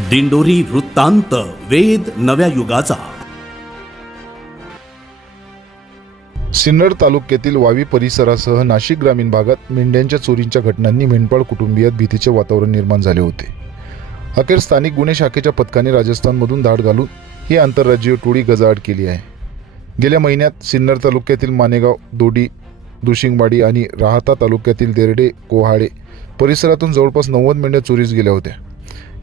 दिंडोरी वृत्तांत वेद नव्या युगाचा. सिन्नर तालुक्यातील वावी परिसरासह नाशिक ग्रामीण भागात मेंढ्यांच्या चोरींच्या घटनांनी मेंढपाळ कुटुंबियात भीतीचे वातावरण निर्माण झाले होते. अखेर स्थानिक गुन्हे शाखेच्या पथकाने राजस्थानमधून धाड घालून ही आंतरराज्यीय टोळी गजाआड केली आहे. गेल्या महिन्यात सिन्नर तालुक्यातील मानेगाव दोडी दुशिंगवाडी आणि राहता तालुक्यातील देरडे कोहाडे परिसरातून जवळपास नव्वद मेंढ्या चोरीस गेल्या होत्या.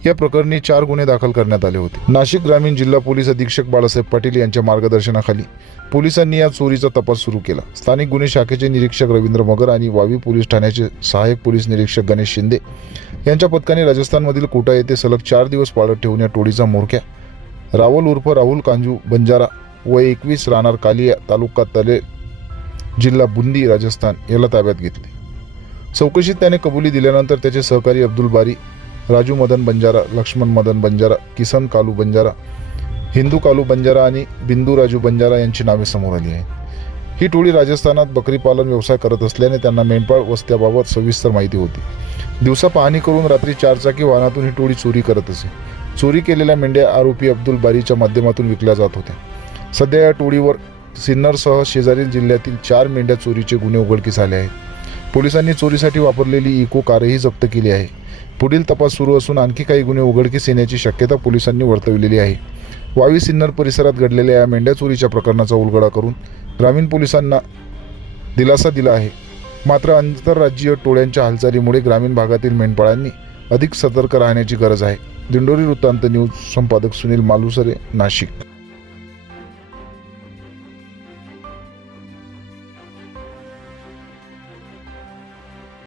या प्रकरणी चार गुन्हे दाखल करण्यात आले होते. नाशिक ग्रामीण जिल्हा पोलीस अधीक्षक बाळासाहेब पाटील यांच्या मार्गदर्शनाखाली पोलिसांनी या चोरीचा तपास सुरू केला. स्थानिक गुन्हे शाखेचे निरीक्षक रवींद्र मगर आणि वावी पोलीस ठाण्याचे सहाय्यक पोलीस निरीक्षक गणेश शिंदे यांच्या पथकाने राजस्थानमधील कोटा येथे सलग चार दिवस पाळत ठेवून या टोळीचा मोरक्या रावल उर्फ राहुल कांजू बंजारा व एकवीस राहणार कालिया तालुका तले जिल्हा बुंदी राजस्थान याला ताब्यात घेतले. चौकशीत त्याने कबुली दिल्यानंतर त्याचे सहकारी अब्दुल बारी राजू मदन बंजारा लक्ष्मण मदन बंजारा किसन कालू बंजारा हिंदू कालू बंजारा आणि बिंदू राजू बंजारा यांची नावे समोर आली आहेत. ही टोळी राजस्थानात बकरी पालन व्यवसाय करत असल्याने त्यांना मेंढपाळ वस्त्याबाबत सविस्तर माहिती होती. दिवसा पाहणी करून रात्री चारचाकी वाहनातून ही टोळी चोरी करत असे. चोरी केलेल्या मेंढ्या आरोपी अब्दुल बारीच्या माध्यमातून विकल्या जात होत्या. सध्या या टोळीवर सिन्नरसह शेजारील जिल्ह्यातील चार मेंढ्या चोरीचे गुन्हे उघडकीस आले आहेत. पोलिसांनी चोरीसाठी वापरलेली इको कारही जप्त केली आहे. पुढील तपास सुरू असून आणखी काही गुन्हे उघडकीस येण्याची शक्यता पोलिसांनी वर्तवलेली आहे. वावी सिन्नर परिसरात घडलेल्या या मेंढ्या चोरीच्या प्रकरणाचा उलगडा करून ग्रामीण पोलिसांना दिलासा दिला आहे. मात्र आंतरराज्यीय टोळ्यांच्या हालचालीमुळे ग्रामीण भागातील मेंढपाळांनी अधिक सतर्क राहण्याची गरज आहे. दिंडोरी वृत्तांत न्यूज संपादक सुनील मालुसरे नाशिक.